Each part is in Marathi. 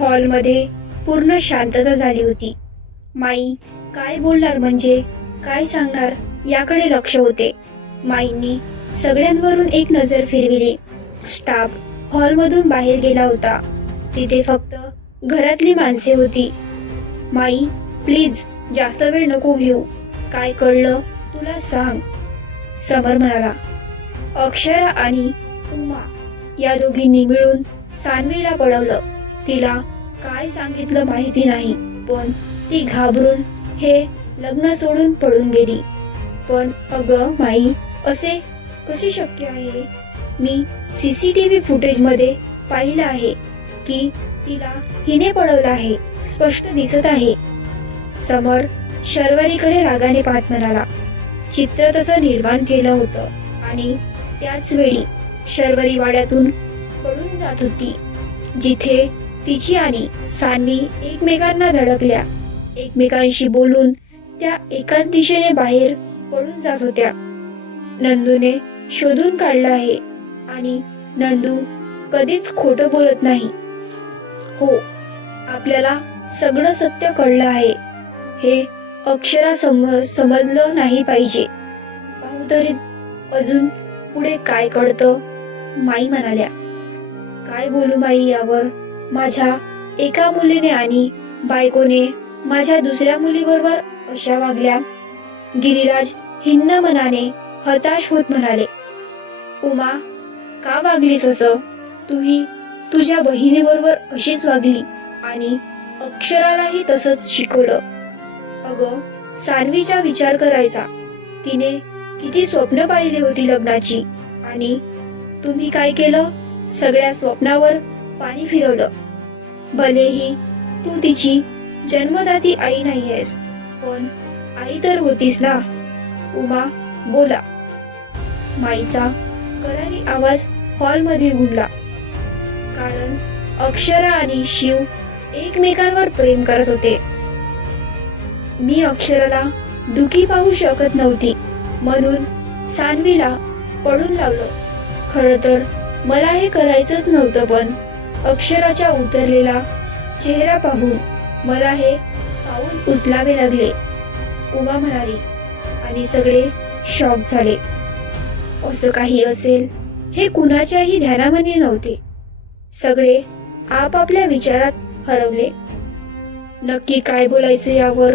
हॉलमध्ये पूर्ण शांतता झाली होती. माई काय बोलणार म्हणजे? काय सांगणार? याकडे लक्ष होते. माईंनी सगळ्यांवरून एक नजर फिरविली. स्टाफ हॉलमधून बाहेर गेला होता. तिथे फक्त घरातली माणसे होती. माई प्लीज जास्त वेळ नको घेऊ. काय कळलं तुला सांग. समर म्हणाला अक्षरा आणि उमा या दोघींनी मिळून सानवीला पळवलं. तिला काय सांगितलं माहिती नाही. पण ती घाबरून हे लग्न सोडून पळून गेली. पण अगं माई असे कसे शक्य आहे? मी सीसीटीव्ही फुटेजमध्ये पाहिलं आहे की तिला हिने पळवलं आहे स्पष्ट दिसत आहे. समर शर्वरीकडे रागाने पाहत म्हणाला. चित्र तसं निर्माण केलं होतं आणि त्याच वेळी शर्वरी वाड्यातून पळून जात होती जिथे तिची आणि सान्वी एकमेकांना धडकल्या. एकमेकांशी बोलून त्या एकाच दिशेने बाहेर पडून जात होत्या. नंदूने शोधून काढलं आहे आणि नंदू कधीच खोटं बोलत नाही. हो आपल्याला सगळं सत्य कळलं आहे. हे अक्षरा सम समजलं नाही पाहिजे. पाहू तरी अजून पुढे काय कळतं माई म्हणाल्या. काय बोलू माई यावर? माझ्या एका मुलीने आणि बायकोने माझ्या दुसऱ्या मुलीबरोबर अशा वागल्या. गिरिराज हिन्न मनाने हताश होत म्हणाले उमा का वागलीस असं? तूही तुझ्या बहिणीबरोबर अशीच वागली आणि अक्षरालाही तसंच शिकवलं. अगं सानवीचा विचार करायचा. तिने किती स्वप्न पाहिली होती लग्नाची आणि तुम्ही काय केलं? सगळ्या स्वप्नावर पाणी फिरवलं. भलेही तू तिची जन्मदाती आई नाहीयेस पण आई तर होतीस ना? उमा बोला. माईचा करारी आवाज हॉलमध्ये गुंडला. कारण अक्षरा आणि शिव एकमेकांवर प्रेम करत होते. मी अक्षराला दुखी पाहू शकत नव्हती म्हणून सानवीला पडून लावलं. खरं तर मला हे करायचंच नव्हतं पण अक्षराच्या उतरलेला चेहरा पाहून मला हे पाऊल उचलावे लागले. उमा म्हणाली आणि सगळे शॉक झाले. असं काही असेल हे कुणाच्याही ध्यानामध्ये नव्हते. सगळे आपापल्या विचारात हरवले. नक्की काय बोलायचं यावर?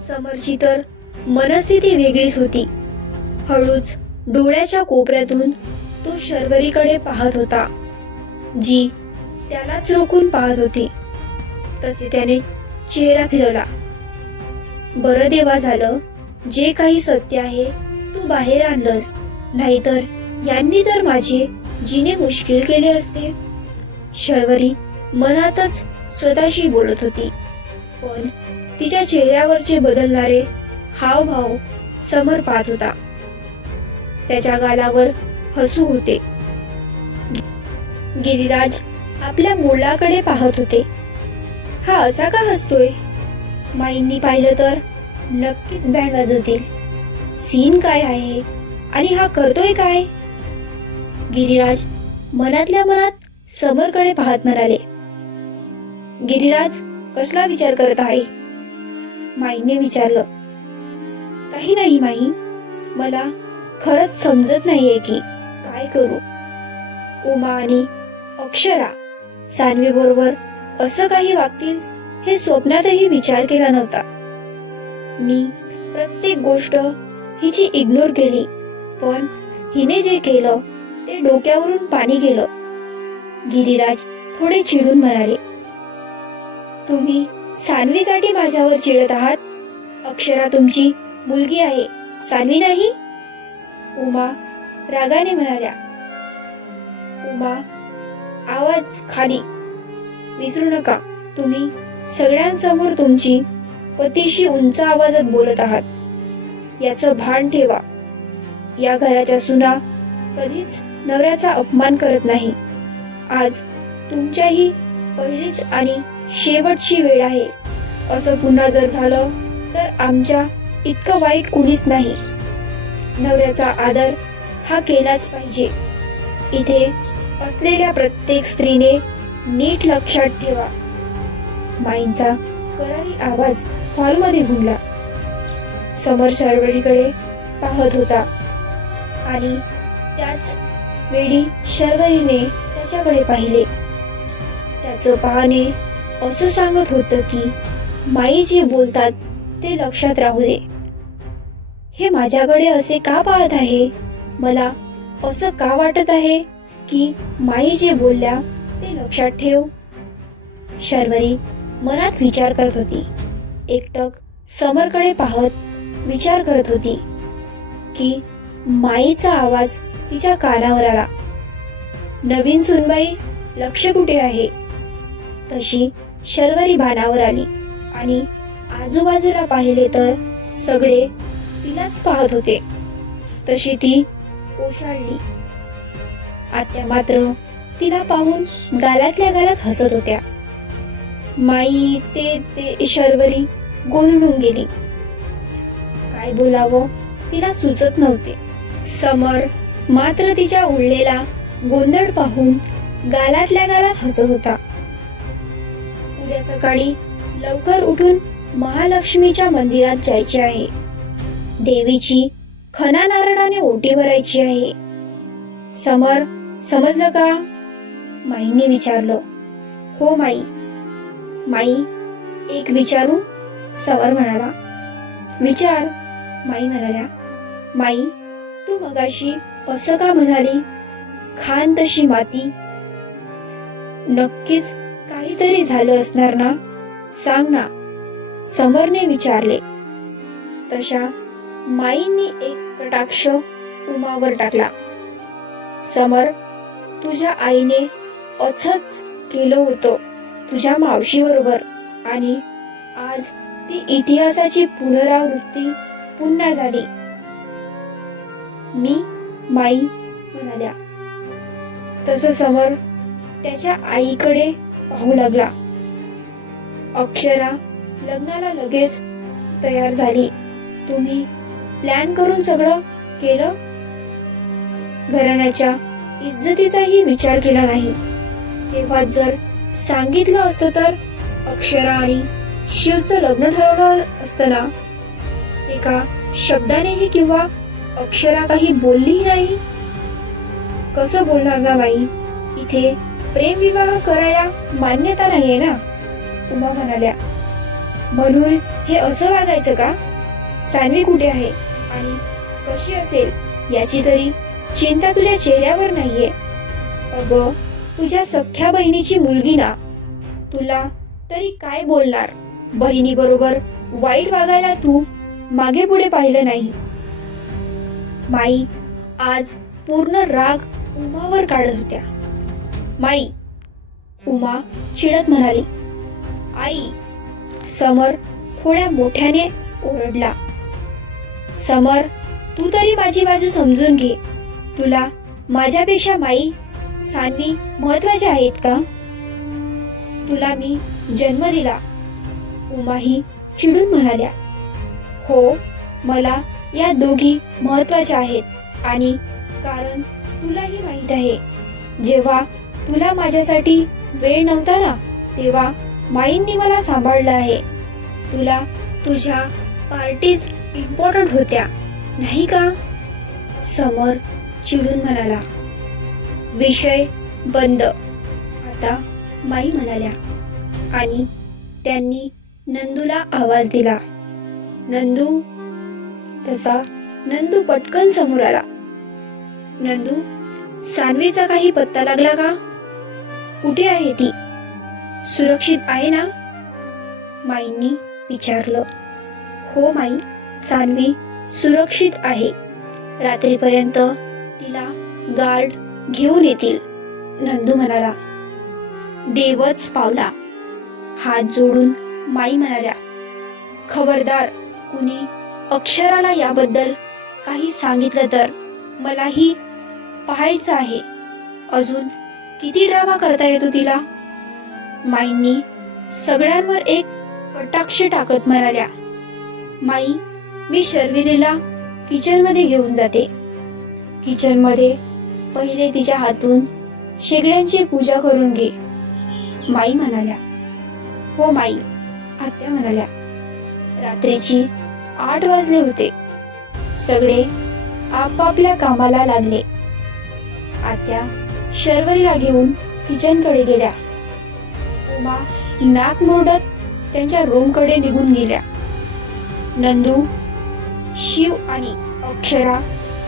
समरची तर मनस्थिती वेगळीच होती. हळूच डोळ्याच्या कोपऱ्यातून तो शर्वरीकडे पाहत होता. जी त्यालाच रोखून पाहत होती. तसे त्याने चेहरा फिरवला. बरं देवा झालं जे काही सत्य आहे तू बाहेर आणलंस. नाहीतर यांनी तर माझे जिने मुश्किल केले असते. शर्वरी मनातच स्वतःशी बोलत होती. पण तिच्या चेहऱ्यावरचे बदलणारे हावभाव समर पाहत होता. त्याच्या गालावर हसू होते. गिरिराज आपल्या मुलाकडे पाहत होते. हा असा का हसतोय? माईंनी पाहिलं तर नक्कीच बँड वाजवतील. सीन काय आहे? आणि हा करतोय काय? गिरिराज मनातल्या मनात समरकडे पाहत म्हणाले गिरिराज कसला विचार करत आहे? माईने विचारलं काही नाही माई. मला खरंच समजत नाहीये की काय करू. उमा आणि अक्षरा. सानवी बरोबर असं काही वागतील हे स्वप्नातही विचार केला नव्हता. मी प्रत्येक गोष्ट हिची इग्नोर केली पण हिने जे केलं ते डोक्यावरून पाणी गेलं. गिरिराज थोडे चिडून म्हणाले तुम्ही सानवीसाठी माझ्यावर चिडत आहात? अक्षरा तुमची मुलगी आहे सानवी नाही? उमा रागाने म्हणाल्या उमा आवाज खाली. विसरू नका तुम्ही सगळ्यांसमोर तुमची पतीशी उंच आवाजात बोलत आहात. याचं भान ठेवा. या घराच्या सुना कधीच नवऱ्याचा अपमान करत नाही. आज तुमच्याही पहिलीच आणि शेवटची वेळ आहे. असं पुन्हा जर झालं तर आमच्या इतकं वाईट कुणीच नाही. नवऱ्याचा आदर हा केलाच पाहिजे. इथे असलेल्या प्रत्येक स्त्रीने नीट लक्षात ठेवा. माईंचा करारी आवाज हॉलमध्ये घुमला समर शर्वरीकडे पाहत होता. आणि त्याच वेळी शर्वरीने त्याच्याकडे पाहिले. त्याचं पाहणे असं सांगत होतं की माई जे बोलतात ते लक्षात राहू दे. हे माझ्याकडे असे का पाहत आहे? मला असं का वाटत आहे? की माई जे बोलल्या ते लक्षात ठेव. शर्वरी मनात विचार करत होती. एकटक समरकडे पाहत विचार करत होती की माईचा आवाज तिच्या कानावर आला. नवीन सुनबाई लक्ष कुठे आहे? तशी शर्वरी भानावर आली आणि आजूबाजूला पाहिले तर सगळे तिलाच पाहत होते. तशी ती ओशाळली आत्या मात्र तिला पाहून गालातल्या गालात हसत होत्या. माई ते ते शर्वरी गोंधळून गेली. काय बोलावं तिला सुचत नव्हते. समर मात्र तिच्या उडलेला गोंधळ पाहून गालातल्या गालात हसत होता. उद्या सकाळी लवकर उठून महालक्ष्मीच्या मंदिरात जायचे आहे. देवीची खना नारळाने ओटी भरायची आहे. समर समजलं का? माईने विचारलं. हो माई. माई एक विचारू? समर म्हणाला. विचार माई म्हणाल्या. माई तू मगाशी असं का म्हणाली? खान तशी माती. नक्कीच काहीतरी झालं असणार ना? सांग ना. समरने विचारले. तशा माईंनी एक कटाक्ष उमावर टाकला. समर तुझ्या आईने असंच केलं होतं तुझ्या मावशीबरोबर. आणि आज ती इतिहासाची पुनरावृत्ती पुन्हा झाली. मी माई म्हणाल्या. तसं समर त्याच्या आईकडे पाहू लागला. अक्षरा लग्नाला लगेच तयार झाली. तुम्ही प्लॅन करून सगळं केलं? घराण्याच्या इज्जतीचाही विचार केला नाही. तेव्हा जर सांगितलं असतं तर अक्षरा आणि शिवचं लग्न ठरवलं असतं ना? एका शब्दानेही किंवा अक्षरा काही बोललीही नाही? कसं बोलणार ना बाई? इथे प्रेमविवाह करायला मान्यता नाहीये ना? उमा म्हणाल्या. म्हणून हे असं वागायचं का? सान्वी कुठे आहे? आणि कशी असेल? याची तरी चिंता तुझ्या चेहऱ्यावर नाहीये. अगं तुझ्या सख्या बहिणीची मुलगी ना. तुला तरी काय बोलणार? बहिणी बरोबर वाईट वागायला तू मागे पुढे पाहिलं नाही. माई आज पूर्ण राग उमावर काढत होत्या. माई उमा चिडत म्हणाली आई समर थोड्या मोठ्याने ओरडला. समर तू तरी माझी बाजू समजून घे. तुला माझ्यापेक्षा माई सान्वी महत्त्वाच्या आहेत का? तुला मी जन्म दिला उमाही चिडून म्हणाल्या. हो मला या दोघी महत्त्वाच्या आहेत आणि कारण तुलाही माहीत आहे जेव्हा तुला माझ्यासाठी वेळ नव्हता ना तेव्हा माईंनी मला सांभाळलं आहे. तुला तुझ्या पार्टीज इम्पॉर्टंट होत्या नाही का? समर चिडून म्हणाला विषय बंद. आता माई म्हणाल्या आणि त्यांनी नंदूला आवाज दिला. नंदू तसा नंदू पटकन समोर आला. नंदू सानवीचा काही पत्ता लागला का? कुठे आहे ती? सुरक्षित आहे ना? माईंनी विचारलं. हो माई सानवी सुरक्षित आहे. रात्रीपर्यंत तिला गार्ड घेऊन येतील. नंदू म्हणाला देवच पावला. हात जोडून माई म्हणाल्या खबरदार कुणी अक्षराला याबद्दल काही सांगितलं तर मलाही पाहायचं आहे. अजून किती ड्रामा करता येतो तिला? माईंनी सगळ्यांवर एक कटाक्ष टाकत म्हणाल्या माई मी शर्विरीला किचनमध्ये घेऊन जाते. किचनमध्ये पहिले तिच्या हातून शेगड्यांची पूजा करून घे. माई म्हणाल्या. हो माई आत्या म्हणाल्या. रात्रीची आठ वाजले होते. सगळे आपापल्या कामाला लागले. आत्या शर्वरीला घेऊन किचनकडे गेल्या. उमा नाक मोडत त्यांच्या रूमकडे निघून गेल्या. नंदू शिव आणि अक्षरा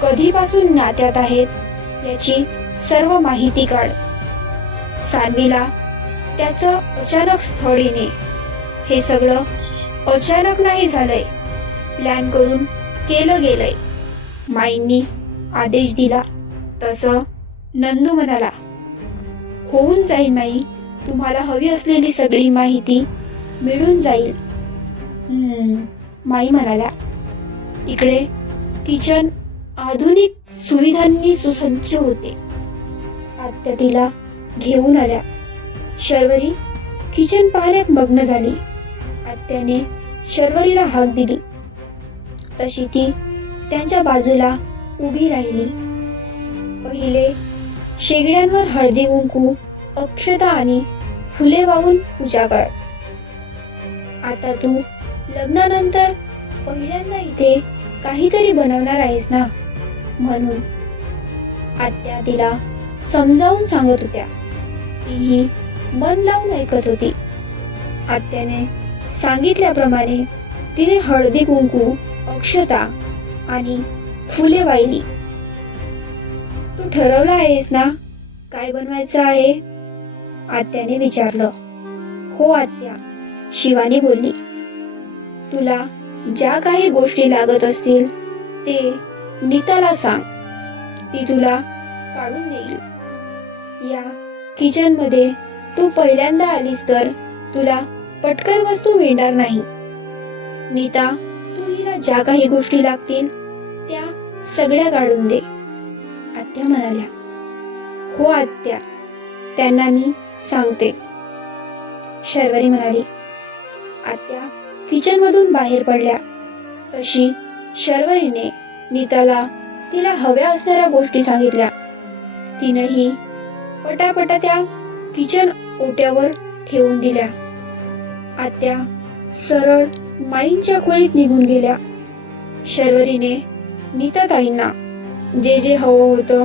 कधीपासून नात्यात आहेत याची सर्व माहिती काढ. सानवीला त्याचं अचानक स्थळ येणे. हे सगळं अचानक नाही झालंय. प्लॅन करून केलं गेलंय. माईंनी आदेश दिला. तसं नंदू म्हणाला होऊन जाईल माई. तुम्हाला हवी असलेली सगळी माहिती मिळून जाईल. माई म्हणाल्या इकडे किचन आधुनिक सुविधांनी सुसज्ज होते. आत्या तिला घेऊन आल्या. शर्वरी किचन पाहण्यात मग्न झाली. आत्याने शर्वरीला हाक दिली. तशी ती त्यांच्या बाजूला उभी राहिली. पहिले शेगड्यांवर हळदी कुंकू अक्षता आणि फुले वाहून पूजा कर. आता तू लग्नानंतर पहिल्यांदा इथे काहीतरी बनवणार आहेस ना? म्हणून आत्या तिला समजावून सांगत होत्या. तीही मन लावून ऐकत होती. आत्याने सांगितल्याप्रमाणे तिने हळदी कुंकू अक्षता आणि फुले वाहिली. तू ठरवलं आहेस ना? काय बनवायचं आहे? आत्याने विचारलं. हो आत्या शिवानी बोलली. तुला ज्या काही गोष्टी लागत असतील ते नीताला सांग. ती तुला काढून देईल. या किचनमध्ये तू पहिल्यांदा आलीस तर तुला पटकन वस्तू मिळणार नाही. नीता तू हिला ज्या काही गोष्टी लागतील त्या सगळ्या काढून दे. आत्या म्हणाल्या. हो आत्या. त्यांना मी सांगते. शर्वरी म्हणाली. आत्या किचनमधून बाहेर पडल्या. तशी शर्वरीने नीताला तिला हव्या असणाऱ्या गोष्टी सांगितल्या. तिनंही पटापटा त्या किचन ओट्यावर ठेवून दिल्या. आत्या सरळ माईंच्या खोलीत निघून गेल्या. शर्वरीने नीताताईंना जे जे हवं होतं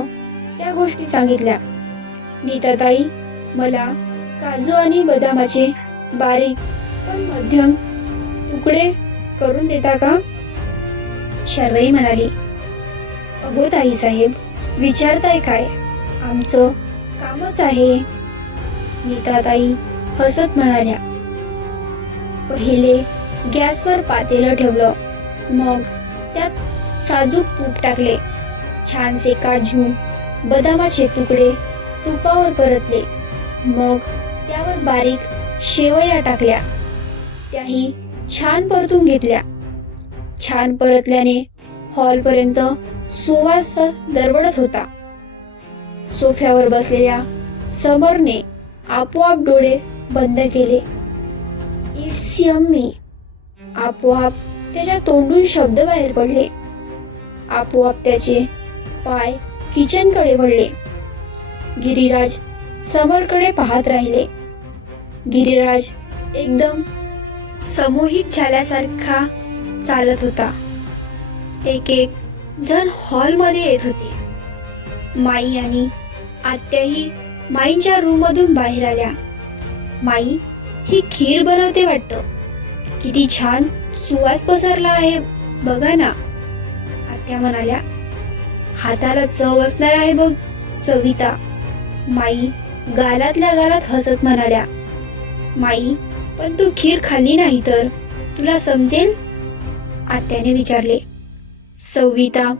त्या गोष्टी सांगितल्या. नीताताई मला काजू आणि बदामाचे बारीक पण मध्यम तुकडे करून देता का? शर्वरी म्हणाली अहो ताई साहेब विचारताय काय? आमचं कामच आहे. नीताताई हसत म्हणाल्या. पहिले गॅसवर पातेलं ठेवलं. मग त्यात साजूक तूप टाकले. छानसे काजू बदामाचे तुकडे तुपावर परतले. मग त्यावर बारीक शेवया टाकल्या. त्याही छान परतून घेतल्या. छान परतल्याने हॉलपर्यंत सुवास दरवडत होता. सोफ्यावर बसलेल्या समरने आपोआप डोळे बंद केले. It's yummy. आपोआप त्याच्या तोंडून शब्द बाहेर पडले. आपोआप त्याचे पाय किचनकडे वळले. गिरीराज समरकडे पाहत राहिले. गिरीराज एकदम समोहित झाल्यासारखा चालत होता. एक एक जण हॉलमध्ये येत होते. माई आणि आत्याही माईंच्या रूममधून बाहेर आल्या. माई ही खीर बनवते वाटतं. किती छान सुवास पसरला आहे बघा ना. आत्या म्हणाल्या हाताला चव असणार आहे बघ सविता. माई गालातल्या गालात हसत म्हणाल्या माई पण तू खीर खाल्ली नाही तर? तुला समजेल? आत्याने विचारले सविता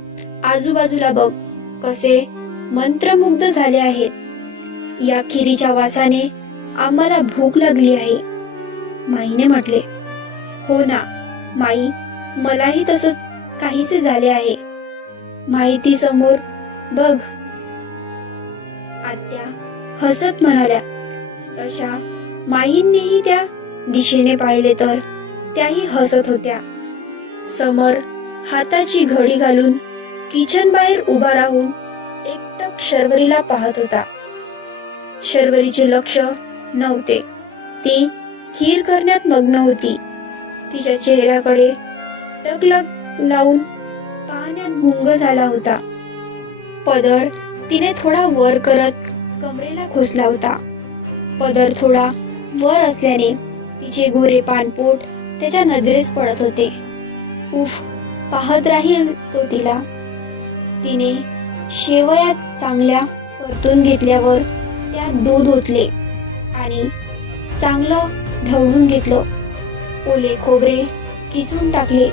आजूबाजूला बघ कसे मंत्रमुग्ध झाले आहेत. या खिरीच्या वासाने आम्हाला भूक लागली आहे. माईने म्हटले हो ना माई मलाही तसंच काहीसे झाले आहे. माहिती समोर बघ. आत्या हसत म्हणाल्या तशा माईंनीही त्या दिशेने पाहिले तर त्याही हसत होत्या. समर हाताची घडी घालून किचन बाहेर उभा राहून एकटक शर्वरीला पाहत होता. शर्वरीचे लक्ष नव्हते. ती खीर करण्यात मग्न होती. तिच्या चेहऱ्याकडे टकलक लावून पाहण्यात भुंग झाला होता. पदर तिने थोडा वर करत कमरेला खोसला होता. पदर थोडा वर असल्याने तिचे गोरे पानपोट त्याच्या नजरेस पडत होते. उफ पाहत राहील तो तिला. तिने शेवयात चांगल्या परतून घेतल्यावर त्यात दूध ओतले आणि चांगलं ढवळून घेतलं. ओले खोबरे किसून टाकले.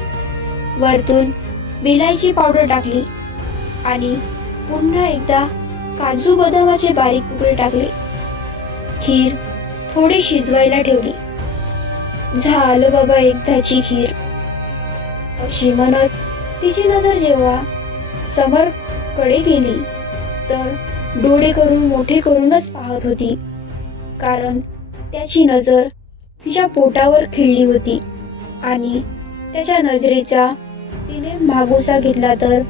वरतून विलायची पावडर टाकली आणि पुन्हा एकदा काजू बदामाचे बारीक तुकडे टाकले. खीर थोडी शिजवायला ठेवली. झालं बाबा एकदाची खीर. अशी म्हणत तिची नजर जेव्हा समरकडे गेली तर डोळे करून मोठे करूनच पाहत होती. कारण त्याची नजर तिच्या पोटावर खिळली होती आणि त्याच्या नजरेचा तिने मागोसा घेतला तर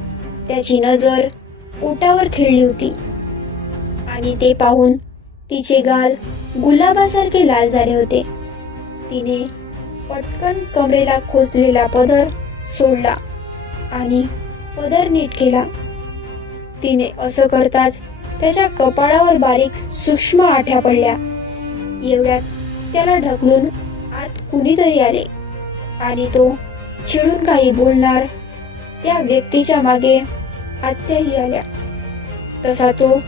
त्याची नजर पोटावर खिळली होती. आणि ते पाहून तिचे गाल गुलाबासारखे लाल झाले होते. तिने पटकन कमरेला खोचलेला पदर सोडला आणि पदर नीट केला. तिने असं करताच त्याच्या कपाळावर बारीक सूक्ष्म आठ्या पडल्या. एवढ्यात त्याला ढकलून आत कुणीतरी आले आणि तो चिडून काही बोलणार त्या व्यक्तीच्या मागे आत्याही आल्या. तसा तो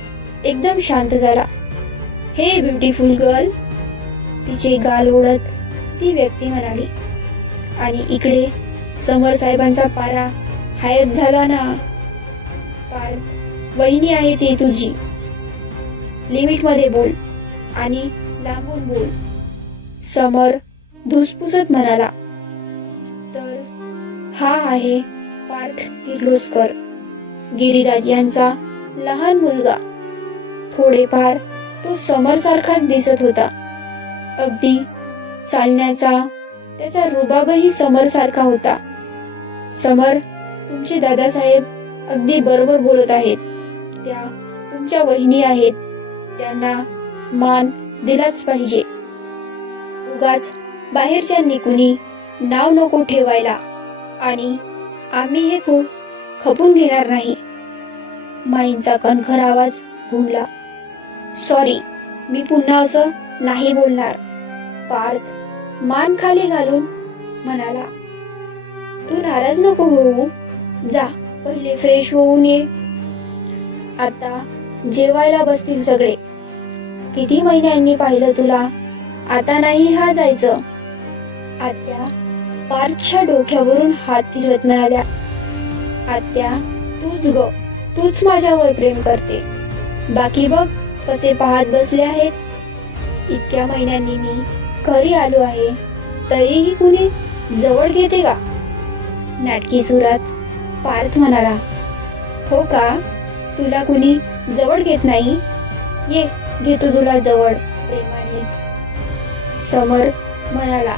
एकदम शांत झाला. हे ब्युटिफुल गर्ल तिचे गाल ओढत ती व्यक्ती म्हणाली. आणि इकडे समर साहेबांचा पारा हायत झाला ना. पार. वहिनी आहे ती तुझी. लिमिटमध्ये बोल आणि लांबून बोल. समर धुसफुसत म्हणाला. तर हा आहे पार्थ किर्लोस्कर गिरिराज यांचा लहान मुलगा. थोडेफार तो समर सारखाच दिसत होता. अगदी चालण्याचा त्याचा रुबाबही समर सारखा होता. समर तुमचे दादासाहेब अगदी बरोबर बोलत आहेत. त्या तुमच्या वहिनी आहेत. त्यांना मान दिलाच पाहिजे. उगाच बाहेरच्यांनी कुणी नाव नको ठेवायला. आणि आम्ही हे खूप खपून घेणार नाही. माईंचा कणखर आवाज घुमला. सॉरी मी पुन्हा असं नाही बोलणार. पार्थ मान खाली घालून म्हणाला तू नाराज नको होऊ. जा पहिले फ्रेश होऊन ये. आता जेवायला बसतील सगळे. किती महिन्यांनी पाहिलं तुला? आता नाही हा जायचं. आत्या पार्थच्या डोक्यावरून हात फिरवत म्हणाल्या आत्या तूच ग. तूच माझ्यावर प्रेम करते. बाकी बघ कसे पाहत बसले आहेत. इतक्या महिन्यांनी मी घरी आलो आहे तरीही कुणी जवळ घेते का? नाटकी सुरात पार्थ म्हणाला हो का? तुला कुणी जवळ घेत नाही? ये घेतो तुला जवळ प्रेमाने. समर म्हणाला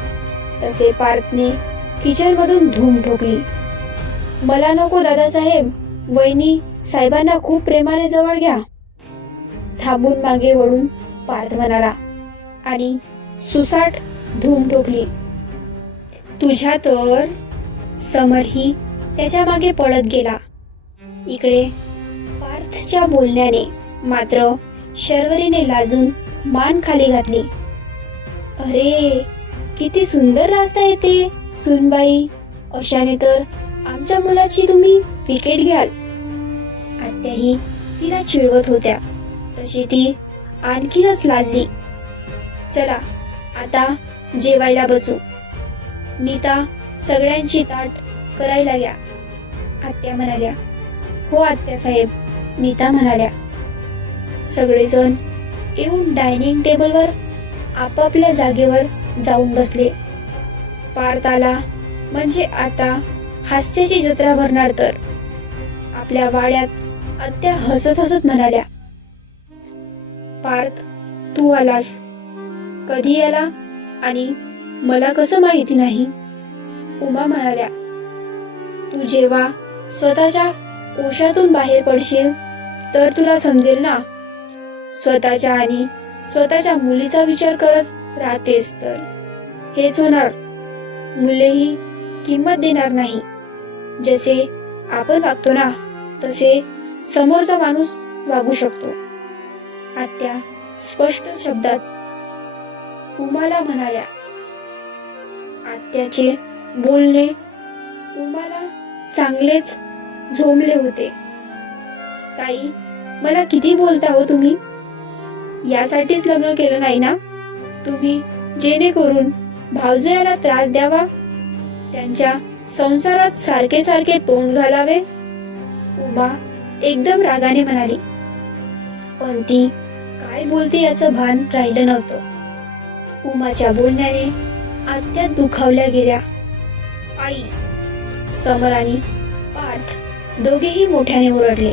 तसे पार्थने किचनमधून धूम ठोकली. मला नको दादासाहेब वहिनी साहेबांना खूप प्रेमाने जवळ घ्या थांबून मागे वळून पार्थ म्हणाला. आणि सुसाट धूम ठोकली तुझ्या तर समरही त्याच्यामागे पळत गेला. इकडे पार्थच्या बोलण्याने मात्र शर्वरीने लाजून मान खाली घातली. अरे किती सुंदर नाचता येते सुनबाई. अशाने तर आमच्या मुलाची तुम्ही विकेट घ्याल. आत्याही तिला चिडवत होत्या. तशी ती आणखीनच लाजली. चला आता जेवायला बसू. नीता सगळ्यांची ताट करायला घ्या आत्या म्हणाल्या. हो आत्या साहेब नीता म्हणाल्या. सगळेजण येऊन डायनिंग टेबलवर आपापल्या जागेवर जाऊन बसले. पार्थ आला म्हणजे आता हास्याची जत्रा भरणार तर. आपल्या वाड्यात आत्या हसत हसत म्हणाल्या पार्थ तू आलास. कधी आला आणि मला कसं माहिती नाही? उमा म्हणाल्या तू जेव्हा स्वतःच्या कोशातून बाहेर पडशील तर तुला समजेल ना? स्वतःच्या आणि स्वतःच्या मुलीचा विचार करत राहतेस तर. हेच होणार. मुलेही किंमत देणार नाही. जसे आपण वागतो ना तसे समोरचा माणूस वागू शकतो. आत्या स्पष्ट शब्दात उमाला म्हणाल्या आत्याचे बोलणे उमाला चांगलेच झोंबले होते. ताई मला किती बोलता हो तुम्ही? यासाठीच लग्न केलं नाही ना? तुम्ही जेणेकरून भावजयाला त्रास द्यावा? त्यांच्या संसारात सारखे सारखे तोंड घालावे? उमा एकदम रागाने म्हणाली पण ती काय बोलते याचं भान राहिलं नव्हतं. उमाच्या बोलण्याने आत्या दुखावल्या गेल्या. आई समर आणि पार्थ दोघेही मोठ्याने ओरडले.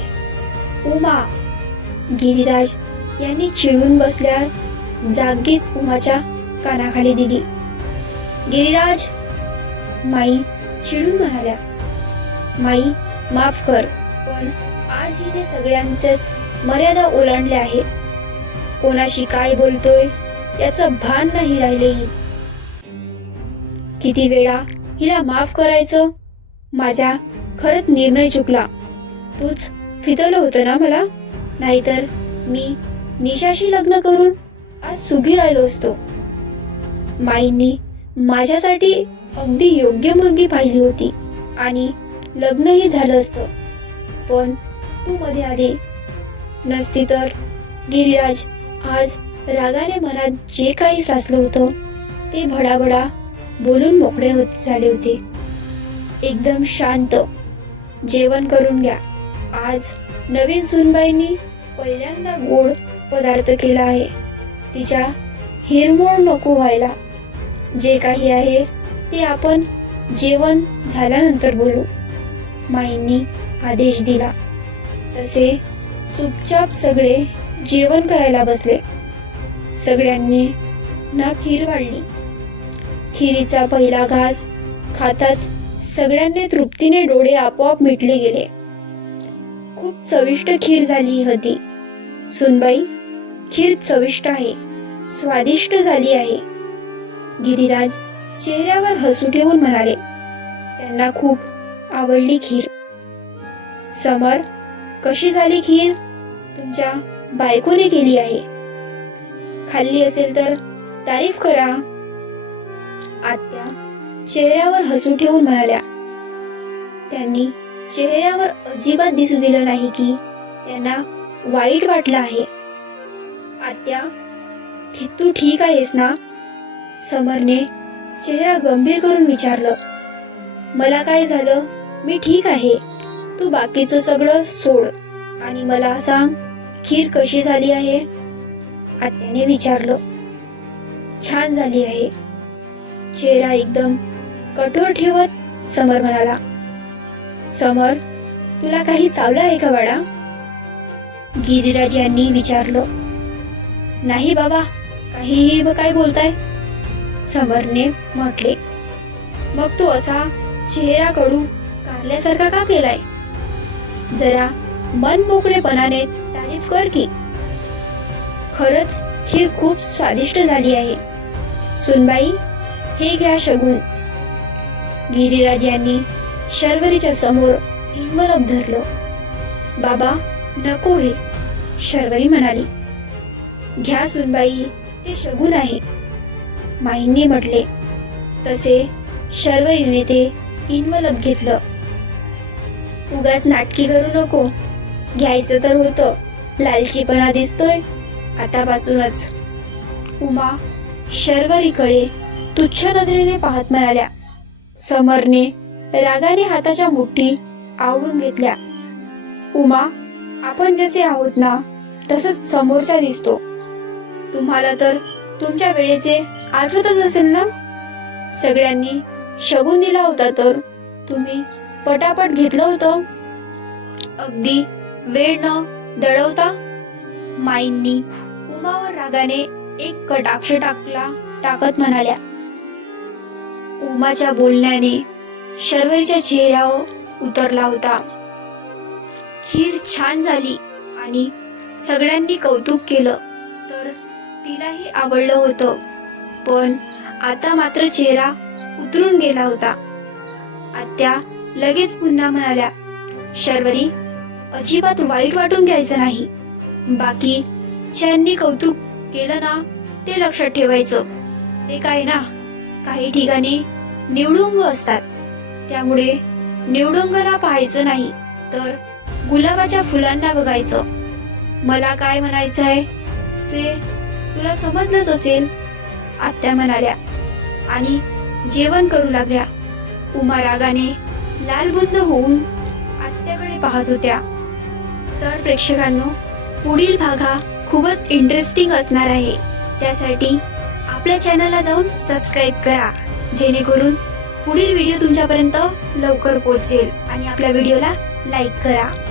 उमा गिरीराज यांनी चिडून बसल्या जागीच उमाच्या कानाखाली दिली. गिरीराज माई चिडून म्हणाल्या माई माफ कर पण आज हिने सगळ्यांचेच मर्यादा ओलांडल्या आहेत. कोणाशी काय बोलतोय याचं भान नाही राहिले. किती वेळा हिला माफ करायचं? माझा खरंच निर्णय चुकला. तूच फितवलं होतं ना मला? नाहीतर मी निशाशी लग्न करून आज सुखी राहिलो असतो. माईंनी माझ्यासाठी अगदी योग्य मुलगी पाहिली होती आणि लग्नही झालं असतं. पण तू मध्ये आली नसती तर गिरिराज आज रागाने मनात जे काही साचलं होतं ते भडाभडा बोलून मोकळे होत झाले होते. एकदम शांत. जेवण करून घ्या. आज नवीन सुनबाईंनी पहिल्यांदा गोड पदार्थ केला आहे. तिच्या हिरमोड नको व्हायला. जे काही आहे ते आपण जेवण झाल्यानंतर बोलू. माईंनी आदेश दिला. तसे चुपचाप सगळे जेवण करायला बसले. सगळ्यांनी ना खीर वाढली. खिरीचा पहिला घास खाताच सगळ्यांनी तृप्तीने डोळे आपोआप मिटले गेले. खूप चविष्ट खीर झाली होती. सुनबाई खीर चविष्ट आहे स्वादिष्ट झाली आहे. गिरिराज चेहऱ्यावर हसू ठेवून म्हणाले त्यांना खूप आवडली खीर. समर कशी झाली खीर? तुमच्या बायकोने केली आहे. खाल्ली असेल तर? तारीफ करा. आत्या चेहऱ्यावर हसू ठेवून म्हणाल्या त्यांनी चेहऱ्यावर अजिबात दिसू दिलं नाही की त्यांना वाईट वाटलं आहे. आत्या तू ठीक आहेस ना? समरने चेहरा गंभीर करून विचारलं मला काय झालं? मी ठीक आहे. तू बाकीचं सगळं सोड आणि मला सांग खीर कशी झाली आहे? आत्याने विचारलं. छान झाली आहे. चेहरा एकदम कठोर ठेवत समर म्हणाला समर तुला काही चावलं आहे का बाळा? गिरिराज यांनी विचारलं नाही बाबा काहीही ब- काय बोलताय? समरने म्हटले मग तू असा चेहरा कडू कारल्यासारखा का केलाय? जरा मन मोकळेपणाने तारीफ कर की. खरंच खीर खूप स्वादिष्ट झाली आहे. सुनबाई हे घ्या शगुन. गिरीराज यांनी शर्वरीच्या समोर इंगलप धरलं. बाबा नको हे. शर्वरी म्हणाली घ्या सुनबाई ते शगुन आहे. माईंनी म्हटले तसे शर्वरीने ते इन्वलप घेतलं. उगाच नाटकी करू नको. घ्यायचं तर होतं. लालचीपणा दिसतोय आतापासूनच उमा शर्वरीकडे तुच्छ नजरेने पाहत म्हणाल्या समरने रागाने हाताच्या मुठी आवडून घेतल्या. उमा आपण जसे आहोत ना तसंच समोरच्या दिसतो. तुम्हाला तर तुमच्या वेळेचे आठवतच असेल ना? सगळ्यांनी शगून दिला होता तर तुम्ही पटापट घेतलं होतं. अगदी वेळ न दडवता माईंनी उमावर रागाने एक कटाक्ष टाकला टाकत म्हणाल्या उमाच्या बोलण्याने शर्वरीच्या चेहऱ्यावर उतरला होता. खीर छान झाली आणि सगळ्यांनी कौतुक केलं तर तिलाही आवडलं होतं. पण आता मात्र चेहरा उतरून गेला होता. आत्या लगेच पुन्हा म्हणाल्या शर्वरी अजिबात वाईट वाटून घ्यायचं नाही. बाकी ज्यांनी कौतुक केलं ना ते लक्षात ठेवायचं. ते काय ना काही ठिकाणी निवडुंग असतात. त्यामुळे निवडुंगला पाहायचं नाही तर गुलाबाच्या फुलांना बघायचं. मला काय म्हणायचं आहे? ते तुला समजलंच असेल आत्या म्हणाल्या. आणि जेवण करू लागल्या. उमा रागाने लालबुंद होऊन आत्याकडे पाहत होत्या. तर प्रेक्षकांनो पुढील भागा खूपच इंटरेस्टिंग असणार आहे. त्यासाठी आपल्या चॅनलला जाऊन सबस्क्राईब करा. जेणेकरून पुढील व्हिडिओ तुमच्यापर्यंत लवकर पोहोचेल आणि आपल्या व्हिडिओला लाईक करा.